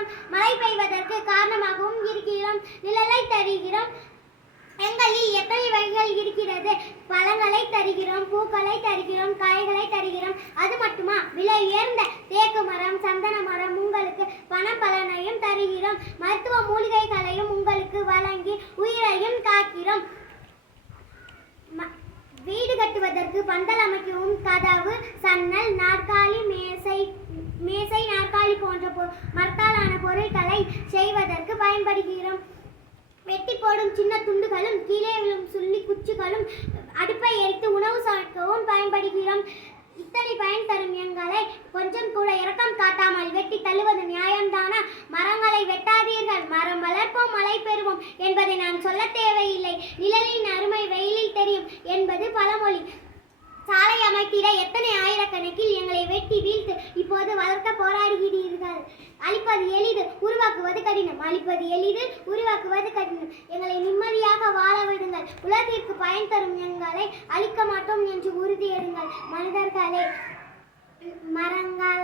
இருக்கிறோம் மழை பெய்வதற்கு காரணமாகவும் இருக்கிறோம். நிழலை தருகிறோம். எங்களில் எத்தனை வகைகள் இருக்கிறது? பழங்களை தருகிறோம் பூக்களை தருகிறோம் காய்களை தருகிறோம். அது மட்டுமா? விலை உயர்ந்த தேக்கு மரம் சந்தன மரம் உங்களுக்கு பண பலனையும் தருகிறோம். மருத்துவ மூலிகைகளையும் உங்களுக்கு வழங்கி உயிரையும் காக்கிறோம். வீடு கட்டுவதற்கு பந்தல் அமைக்கவும் கதவு சன்ன பயன்படுகிறோம். வெட்டி போடும் சின்ன துண்டுகளும் கீழே விழும் சுள்ளி குச்சிகளும் அடுப்பை எரித்து உணவு சமைக்கவும் பயன்படுகிறோம். இத்தனை பயன் தரும் எங்களை. கொஞ்சம் கூட இரக்கம் காட்டாமல் வெட்டி தள்ளுவது நியாயம்தானா? மரங்களை வெட்டாதீர்கள். மரம் வளர்ப்போம் மழை பெறுவோம் என்பதை நான் சொல்ல தேவையில்லை. நிழலின் அருமை வெயிலில் தெரியும் என்பது பழமொழி. சாலை அமைத்திட எத்தனை ஆயிரக்கணக்கில் எங்களை வெட்டி வீழ்த்து இப்போது வளர்க்க போராடுகிறீர்கள்? உருவாக்குவது கடினம் அழிப்பது எளிது உருவாக்குவது கடினம் எங்களை நிம்மதியாக வாழ விடுங்கள். உலகிற்கு பயன் தரும் எங்களை அழிக்க மாட்டோம் என்று உறுதியெடுங்கள் மனிதர்களே மரங்கள்